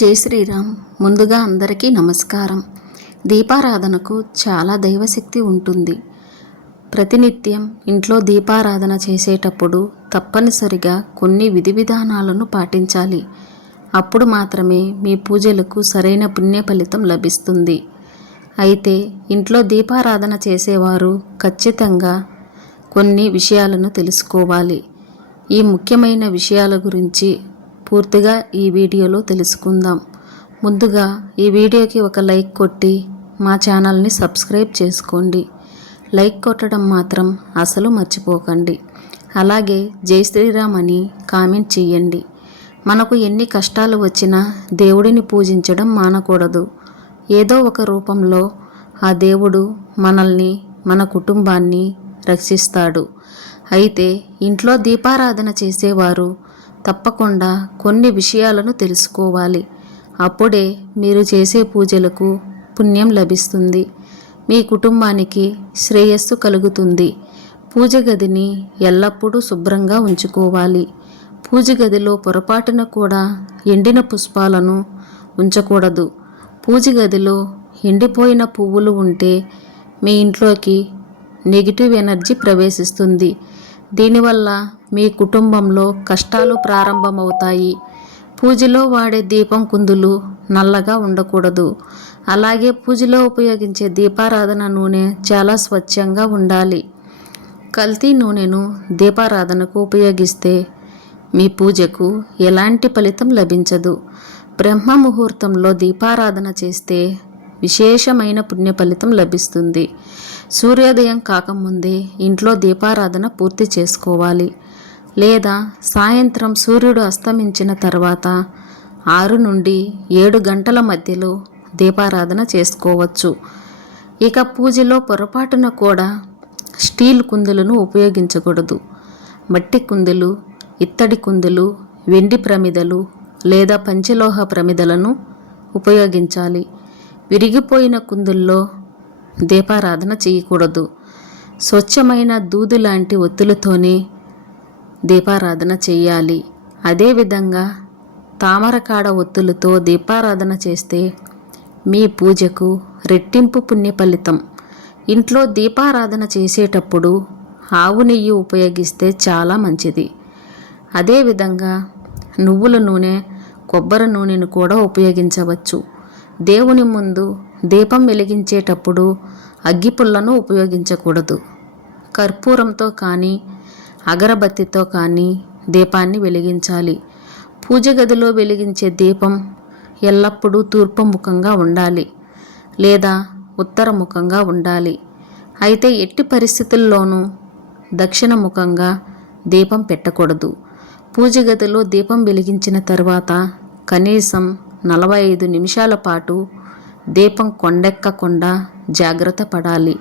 జై శ్రీరామ్. ముందుగా అందరికీ నమస్కారం. దీపారాధనకు చాలా దైవశక్తి ఉంటుంది. ప్రతినిత్యం ఇంట్లో దీపారాధన చేసేటప్పుడు తప్పనిసరిగా కొన్ని విధి విధానాలను పాటించాలి. అప్పుడు మాత్రమే మీ పూజలకు సరైన పుణ్య ఫలితం లభిస్తుంది. అయితే ఇంట్లో దీపారాధన చేసేవారు ఖచ్చితంగా కొన్ని విషయాలను తెలుసుకోవాలి. ఈ ముఖ్యమైన విషయాల గురించి పూర్తిగా ఈ వీడియోలో తెలుసుకుందాం. ముందుగా ఈ వీడియోకి ఒక లైక్ కొట్టి మా ఛానల్ని సబ్స్క్రైబ్ చేసుకోండి. లైక్ కొట్టడం మాత్రం అసలు మర్చిపోకండి. అలాగే జై శ్రీరామ్ అని కామెంట్ చేయండి. మనకు ఎన్ని కష్టాలు వచ్చినా దేవుడిని పూజించడం మానకూడదు. ఏదో ఒక రూపంలో ఆ దేవుడు మనల్ని, మన కుటుంబాన్ని రక్షిస్తాడు. అయితే ఇంట్లో దీపారాధన చేసేవారు తప్పకుండా కొన్ని విషయాలను తెలుసుకోవాలి. అప్పుడే మీరు చేసే పూజలకు పుణ్యం లభిస్తుంది. మీ కుటుంబానికి శ్రేయస్సు కలుగుతుంది. పూజ గదిని ఎల్లప్పుడూ శుభ్రంగా ఉంచుకోవాలి. పూజ గదిలో పొరపాటున కూడా ఎండిన పుష్పాలను ఉంచకూడదు. పూజ గదిలో ఎండిపోయిన పువ్వులు ఉంటే మీ ఇంట్లోకి నెగిటివ్ ఎనర్జీ ప్రవేశిస్తుంది. దీనివల్ల మీ కుటుంబంలో కష్టాలు ప్రారంభమవుతాయి. పూజలో వాడే దీపం కుందులు నల్లగా ఉండకూడదు. అలాగే పూజలో ఉపయోగించే దీపారాధన నూనె చాలా స్వచ్ఛంగా ఉండాలి. కల్తీ నూనెను దీపారాధనకు ఉపయోగిస్తే మీ పూజకు ఎలాంటి ఫలితం లభించదు. బ్రహ్మ ముహూర్తంలో దీపారాధన చేస్తే విశేషమైన పుణ్య ఫలితం లభిస్తుంది. సూర్యోదయం కాకముందే ఇంట్లో దీపారాధన పూర్తి చేసుకోవాలి. లేదా సాయంత్రం సూర్యుడు అస్తమించిన తర్వాత 6 నుండి 7 గంటల మధ్యలో దీపారాధన చేసుకోవచ్చు. ఇక పూజలో పొరపాటున కూడా స్టీల్ కుందులను ఉపయోగించకూడదు. మట్టి కుందులు, ఇత్తడి కుందులు, వెండి ప్రమిదలు లేదా పంచలోహ ప్రమిదలను ఉపయోగించాలి. విరిగిపోయిన కుందుల్లో దీపారాధన చేయకూడదు. స్వచ్ఛమైన దూది లాంటి ఒత్తులతోనే దీపారాధన చేయాలి. అదేవిధంగా తామరకాడ ఒత్తులతో దీపారాధన చేస్తే మీ పూజకు రెట్టింపు పుణ్య ఫలితం. ఇంట్లో దీపారాధన చేసేటప్పుడు ఆవు నెయ్యి ఉపయోగిస్తే చాలా మంచిది. అదేవిధంగా నువ్వుల నూనె, కొబ్బరి నూనెను కూడా ఉపయోగించవచ్చు. దేవుని ముందు దీపం వెలిగించేటప్పుడు అగ్గిపుల్లను ఉపయోగించకూడదు. కర్పూరంతో కానీ అగరబత్తితో కానీ దీపాన్ని వెలిగించాలి. పూజ గదిలో వెలిగించే దీపం ఎల్లప్పుడూ తూర్పు ముఖంగా ఉండాలి లేదా ఉత్తర ముఖంగా ఉండాలి. అయితే ఎట్టి పరిస్థితుల్లోనూ దక్షిణ ముఖంగా దీపం పెట్టకూడదు. పూజ గదిలో దీపం వెలిగించిన తర్వాత కనీసం 45 నిమిషాల పాటు దీపం కొండెక్కకుండా జాగ్రత్త పడాలి.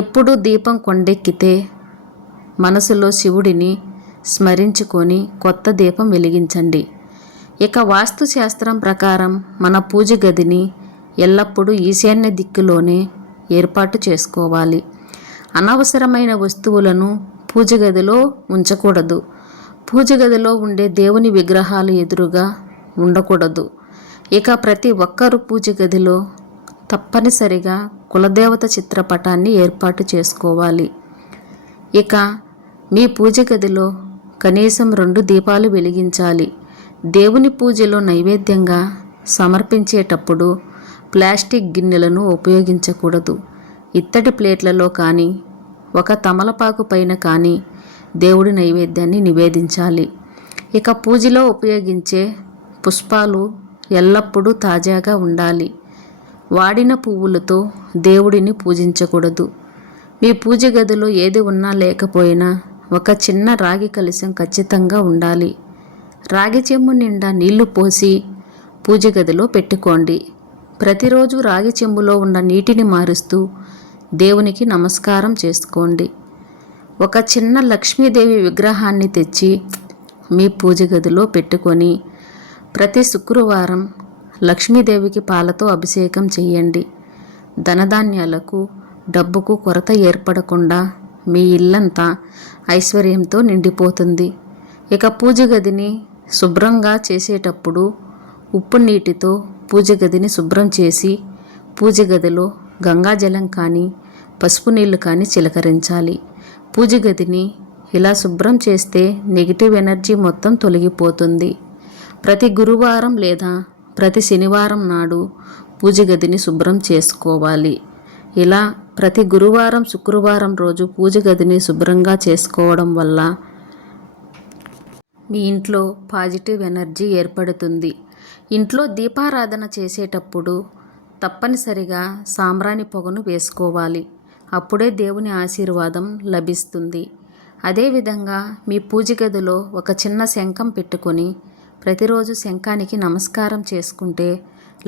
ఎప్పుడు దీపం కొండెక్కితే మనసులో శివుడిని స్మరించుకొని కొత్త దీపం వెలిగించండి. ఇక వాస్తుశాస్త్రం ప్రకారం మన పూజ గదిని ఎల్లప్పుడూ ఈశాన్య దిక్కులోనే ఏర్పాటు చేసుకోవాలి. అనవసరమైన వస్తువులను పూజ గదిలో ఉంచకూడదు. పూజ గదిలో ఉండే దేవుని విగ్రహాలు ఎదురుగా ఉండకూడదు. ఇక ప్రతి ఒక్కరూ పూజ గదిలో తప్పనిసరిగా కులదేవత చిత్రపటాన్ని ఏర్పాటు చేసుకోవాలి. ఇక మీ పూజ గదిలో కనీసం 2 దీపాలు వెలిగించాలి. దేవుని పూజలో నైవేద్యంగా సమర్పించేటప్పుడు ప్లాస్టిక్ గిన్నెలను ఉపయోగించకూడదు. ఇత్తడి ప్లేట్లలో కానీ ఒక తమలపాకు పైన కానీ దేవుడి నైవేద్యాన్ని నివేదించాలి. ఇక పూజలో ఉపయోగించే పుష్పాలు ఎల్లప్పుడూ తాజాగా ఉండాలి. వాడిన పువ్వులతో దేవుడిని పూజించకూడదు. మీ పూజ గదిలో ఏది ఉన్నా లేకపోయినా ఒక చిన్న రాగి కలశం ఖచ్చితంగా ఉండాలి. రాగి చెంబు నిండా నీళ్లు పోసి పూజ గదిలో పెట్టుకోండి. ప్రతిరోజు రాగి చెంబులో ఉన్న నీటిని మారుస్తూ దేవునికి నమస్కారం చేసుకోండి. ఒక చిన్న లక్ష్మీదేవి విగ్రహాన్ని తెచ్చి మీ పూజ గదిలో పెట్టుకొని ప్రతి శుక్రవారం లక్ష్మీదేవికి పాలతో అభిషేకం చేయండి. ధనధాన్యాలకు, డబ్బుకు కొరత ఏర్పడకుండా మీ ఇల్లంతా ఐశ్వర్యంతో నిండిపోతుంది. ఇక పూజ గదిని శుభ్రంగా చేసేటప్పుడు ఉప్పు నీటితో పూజ గదిని శుభ్రం చేసి పూజ గదిలో గంగాజలం కానీ పసుపు నీళ్లు కానీ చిలకరించాలి. పూజ గదిని ఇలా శుభ్రం చేస్తే నెగిటివ్ ఎనర్జీ మొత్తం తొలగిపోతుంది. ప్రతి గురువారం లేదా ప్రతి శనివారం నాడు పూజ గదిని శుభ్రం చేసుకోవాలి. ఇలా ప్రతి గురువారం శుక్రవారం రోజు పూజ గదిని శుభ్రంగా చేసుకోవడం వల్ల మీ ఇంట్లో పాజిటివ్ ఎనర్జీ ఏర్పడుతుంది. ఇంట్లో దీపారాధన చేసేటప్పుడు తప్పనిసరిగా సాంబ్రాణి పొగను వేసుకోవాలి. అప్పుడే దేవుని ఆశీర్వాదం లభిస్తుంది. అదేవిధంగా మీ పూజ గదిలో ఒక చిన్న శంఖం పెట్టుకొని ప్రతిరోజు శంఖానికి నమస్కారం చేసుకుంటే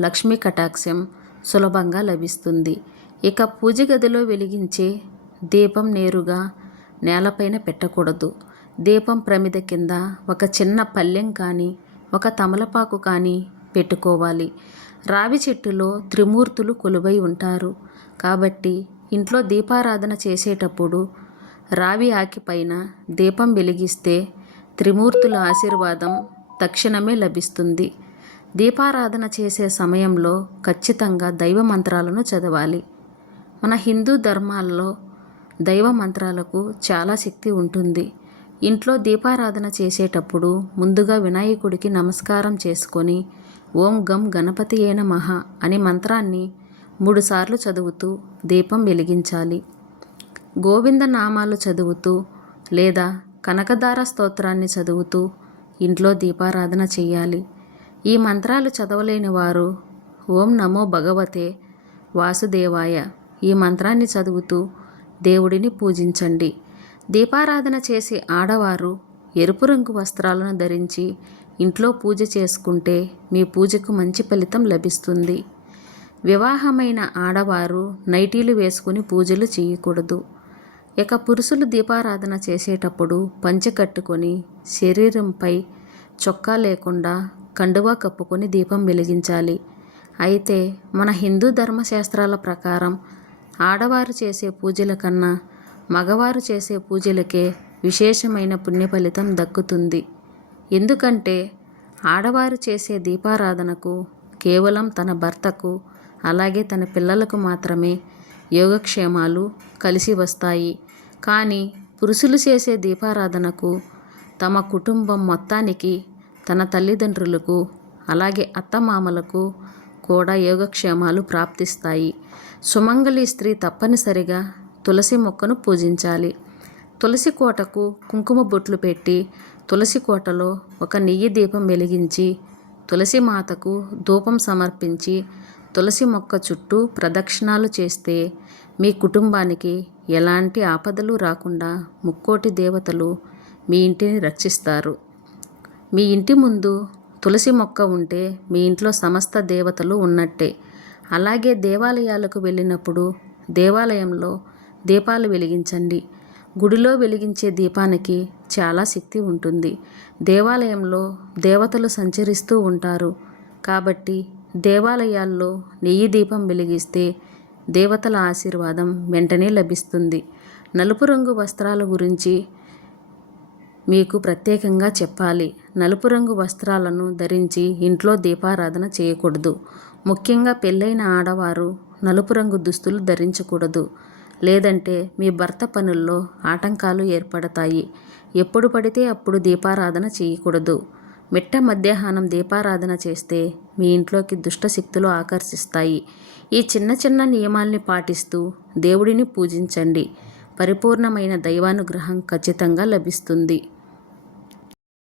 లక్ష్మీ కటాక్షం సులభంగా లభిస్తుంది. ఇక పూజ గదిలో వెలిగించే దీపం నేరుగా నేలపైన పెట్టకూడదు. దీపం ప్రమిద కింద ఒక చిన్న పళ్ళెం కానీ ఒక తమలపాకు కానీ పెట్టుకోవాలి. రావి చెట్టులో త్రిమూర్తులు కొలువై ఉంటారు కాబట్టి ఇంట్లో దీపారాధన చేసేటప్పుడు రావి ఆకి పైన దీపం వెలిగిస్తే త్రిమూర్తుల ఆశీర్వాదం తక్షణమే లభిస్తుంది. దీపారాధన చేసే సమయంలో ఖచ్చితంగా దైవ మంత్రాలను చదవాలి. మన హిందూ ధర్మాల్లో దైవ మంత్రాలకు చాలా శక్తి ఉంటుంది. ఇంట్లో దీపారాధన చేసేటప్పుడు ముందుగా వినాయకుడికి నమస్కారం చేసుకొని ఓం గం గణపతియే నమః అనే మంత్రాన్ని 3 సార్లు చదువుతూ దీపం వెలిగించాలి. గోవింద నామాలు చదువుతూ లేదా కనకదార స్తోత్రాన్ని చదువుతూ ఇంట్లో దీపారాధన చేయాలి. ఈ మంత్రాలు చదవలేని వారు ఓం నమో భగవతే వాసుదేవాయ ఈ మంత్రాన్ని చదువుతూ దేవుడిని పూజించండి. దీపారాధన చేసే ఆడవారు ఎరుపు రంగు వస్త్రాలను ధరించి ఇంట్లో పూజ చేసుకుంటే మీ పూజకు మంచి ఫలితం లభిస్తుంది. వివాహమైన ఆడవారు నైటీలు వేసుకుని పూజలు చేయకూడదు. ఇక పురుషులు దీపారాధన చేసేటప్పుడు పంచె కట్టుకొని శరీరంపై చొక్కా లేకుండా కండువా కప్పుకొని దీపం వెలిగించాలి. అయితే మన హిందూ ధర్మశాస్త్రాల ప్రకారం ఆడవారు చేసే పూజల కన్నా మగవారు చేసే పూజలకే విశేషమైన పుణ్య ఫలితం దక్కుతుంది. ఎందుకంటే ఆడవారు చేసే దీపారాధనకు కేవలం తన భర్తకు అలాగే తన పిల్లలకు మాత్రమే యోగక్షేమాలు కలిసి వస్తాయి. కానీ పురుషులు చేసే దీపారాధనకు తమ కుటుంబం మొత్తానికి తన తల్లిదండ్రులకు అలాగే అత్తమామలకు కూడా యోగక్షేమాలు ప్రాప్తిస్తాయి. సుమంగళి స్త్రీ తప్పనిసరిగా తులసి మొక్కను పూజించాలి. తులసి కోటకు కుంకుమ బొట్లు పెట్టి తులసి కోటలో ఒక నెయ్యి దీపం వెలిగించి తులసి మాతకు ధూపం సమర్పించి తులసి మొక్క చుట్టూ ప్రదక్షిణాలు చేస్తే మీ కుటుంబానికి ఎలాంటి ఆపదలు రాకుండా ముక్కోటి దేవతలు మీ ఇంటిని రక్షిస్తారు. మీ ఇంటి ముందు తులసి మొక్క ఉంటే మీ ఇంట్లో సమస్త దేవతలు ఉన్నట్టే. అలాగే దేవాలయాలకు వెళ్ళినప్పుడు దేవాలయంలో దీపాలు వెలిగించండి. గుడిలో వెలిగించే దీపానికి చాలా శక్తి ఉంటుంది. దేవాలయంలో దేవతలు సంచరిస్తూ ఉంటారు కాబట్టి దేవాలయాల్లో నెయ్యి దీపం వెలిగిస్తే దేవతల ఆశీర్వాదం వెంటనే లభిస్తుంది. నలుపు రంగు వస్త్రాల గురించి మీకు ప్రత్యేకంగా చెప్పాలి. నలుపు రంగు వస్త్రాలను ధరించి ఇంట్లో దీపారాధన చేయకూడదు. ముఖ్యంగా పెళ్ళైన ఆడవారు నలుపు రంగు దుస్తులు ధరించకూడదు. లేదంటే మీ భర్త పనుల్లో ఆటంకాలు ఏర్పడతాయి. ఎప్పుడు పడితే అప్పుడు దీపారాధన చేయకూడదు. మిట్ట మధ్యాహ్నం దీపారాధన చేస్తే మీ ఇంట్లోకి దుష్ట శక్తులు ఆకర్షిస్తాయి. ఈ చిన్న చిన్న నియమాల్ని పాటిస్తూ దేవుడిని పూజించండి. పరిపూర్ణమైన దైవానుగ్రహం ఖచ్చితంగా లభిస్తుంది.